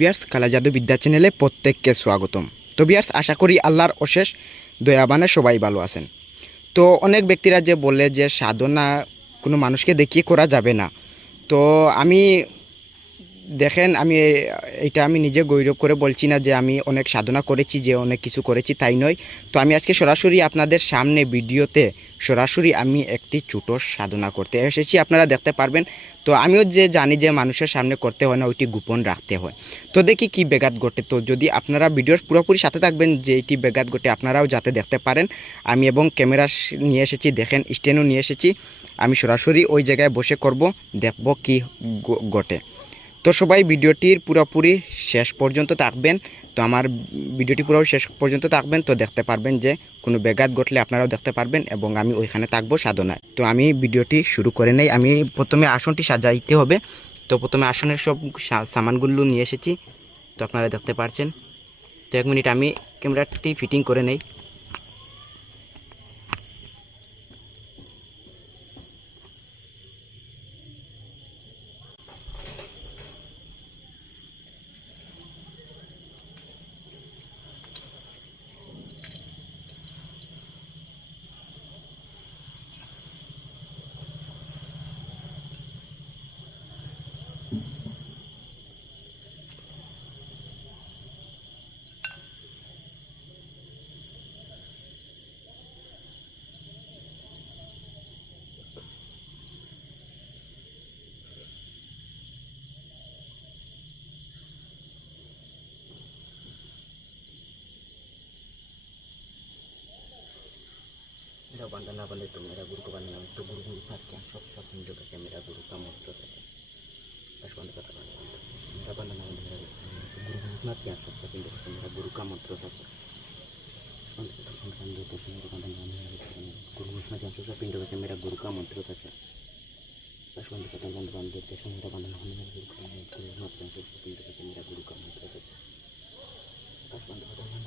বিয়ার্স কালা জাদু বিদ্যা চ্যানেলে প্রত্যেককে স্বাগতম। তো বিয়ার্স আশা করি আল্লাহর অশেষ দয়াবানে সবাই ভালো আছেন। তো অনেক ব্যক্তিরা যে বলে যে সাধনা কোনো মানুষকে দেখিয়ে করা যাবে না। তো আমি দেখেন এটা আমি নিজে গৌরব করে বলছি না যে আমি অনেক সাধনা করেছি, যে অনেক কিছু করেছি, তাই নয়। তো আমি আজকে সরাসরি আপনাদের সামনে ভিডিওতে সরাসরি আমি একটি ছোটো সাধনা করতে এসেছি, আপনারা দেখতে পারবেন। তো আমিও যে জানি যে মানুষের সামনে করতে হয় না, ওইটি গোপন রাখতে হয়। তো দেখি কি ব্যাঘাত ঘটে। তো যদি আপনারা ভিডিওর পুরোপুরি সাথে থাকবেন যে এটি ব্যাঘাত ঘটে আপনারাও যাতে দেখতে পারেন। আমি এবং ক্যামেরা নিয়ে এসেছি, দেখেন স্ট্যান্ডও নিয়ে এসেছি। আমি সরাসরি ওই জায়গায় বসে করব, দেখব কি ঘটে। তো সবাই ভিডিওটির পুরোপুরি শেষ পর্যন্ত থাকবেন। তো আমার ভিডিওটি পুরো শেষ পর্যন্ত থাকবেন, তো দেখতে পারবেন যে কোনো ব্যাঘাত ঘটলে আপনারাও দেখতে পারবেন এবং আমি ওইখানে থাকবো সাধনায়। তো আমি ভিডিওটি শুরু করে নেই। আমি প্রথমে আসনটি সাজাইতে হবে। তো প্রথমে আসনের সব সামানগুলো নিয়ে এসেছি, তো আপনারা দেখতে পাচ্ছেন। তো 1 মিনিট আমি ক্যামেরাটি ফিটিং করে নেই। मेरा बंदा ना बने तो मेरा गुरु को बनना तो गुरु गुरु था क्या सब सब हिंदू का मेरा गुरु का मंत्र है। बस बंद करता हूँ। मेरा बंदा ना बने गुरु गुरु था क्या सब सब हिंदू का मेरा गुरु का मंत्र है। बंद करता हूँ। बंद तो मेरा बंदा ना बने गुरु गुरु था क्या सब सब हिंदू का मेरा गुरु का मंत्र है। बस बंद करता हूँ। बंद तो मेरा बंदा ना बने गुरु का मंत्र है। सब हिंदू का मेरा गुरु का मंत्र है। बस बंद करता हूँ।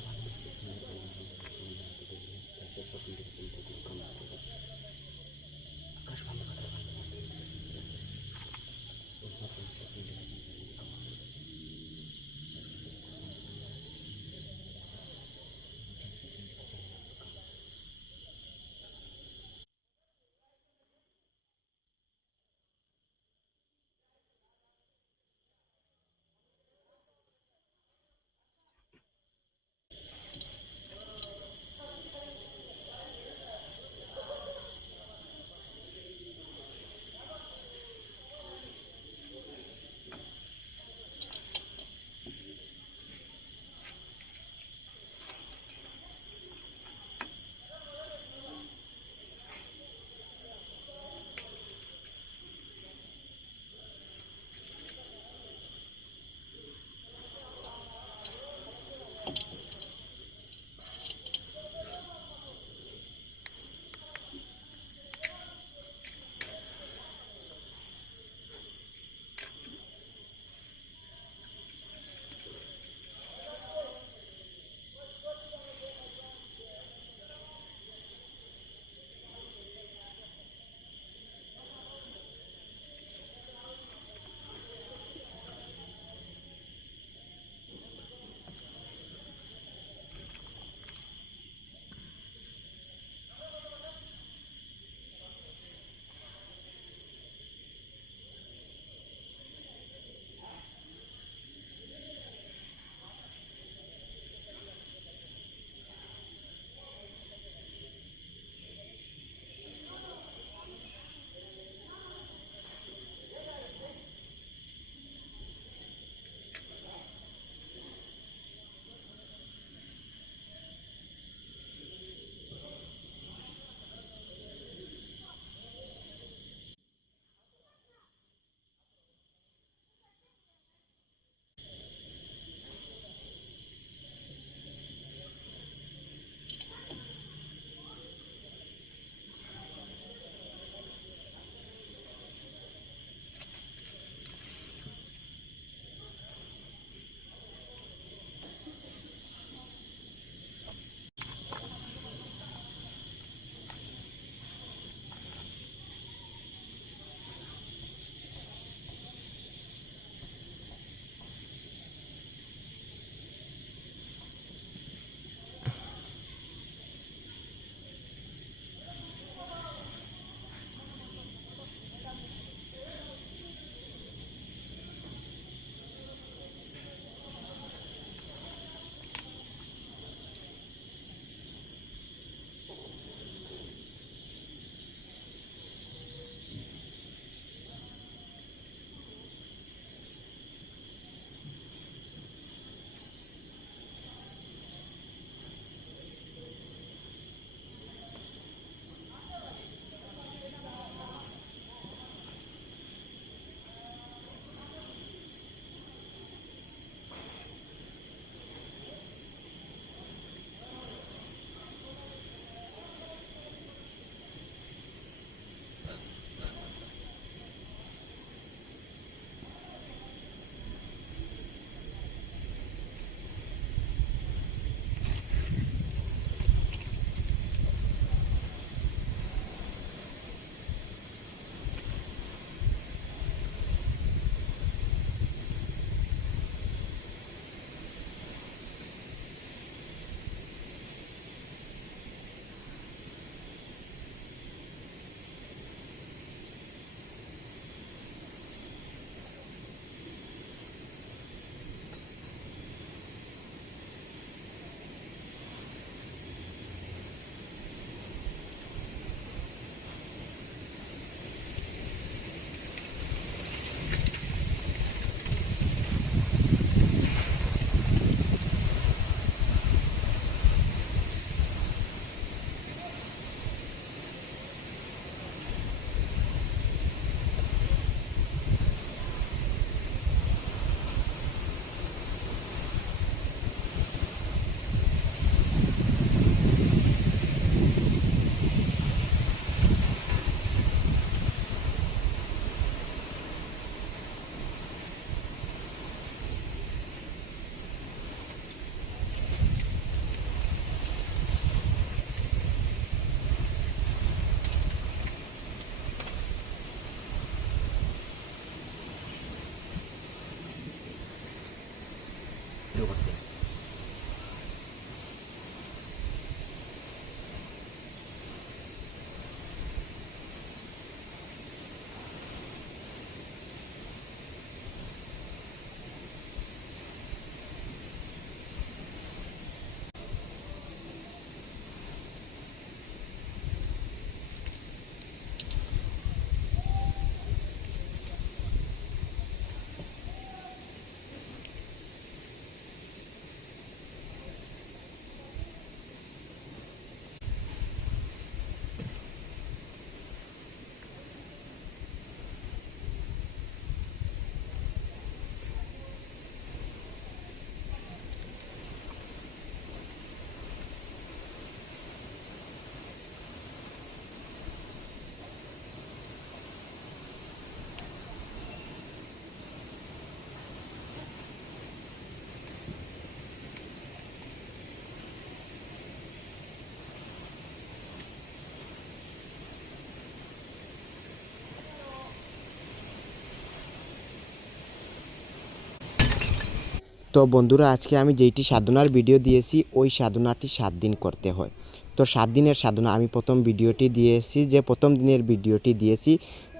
তো বন্ধুরা, আজকে আমি যেইটি সাধনার ভিডিও দিয়েছি ওই সাধনাটি 7 দিন করতে হয়। তো 7 দিনের সাধনা আমি প্রথম ভিডিওটি দিয়েছি, যে প্রথম দিনের ভিডিওটি দিয়েছি।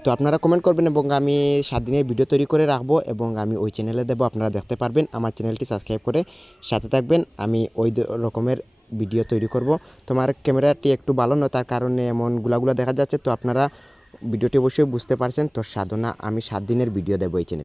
তো আপনারা কমেন্ট করবেন এবং আমি 7 দিনের ভিডিও তৈরি করে রাখবো এবং আমি ওই চ্যানেলে দেবো, আপনারা দেখতে পারবেন। আমার চ্যানেলটি সাবস্ক্রাইব করে সাথে থাকবেন, আমি ওই রকমের ভিডিও তৈরি করব। তোমার ক্যামেরাটি একটু ভালো নয়, তার কারণে এমন গুলাগুলা দেখা যাচ্ছে। তো আপনারা ভিডিওটি অবশ্যই বুঝতে পারছেন। তো সাধনা আমি 7 দিনের ভিডিও দেবো এই চ্যানেলে।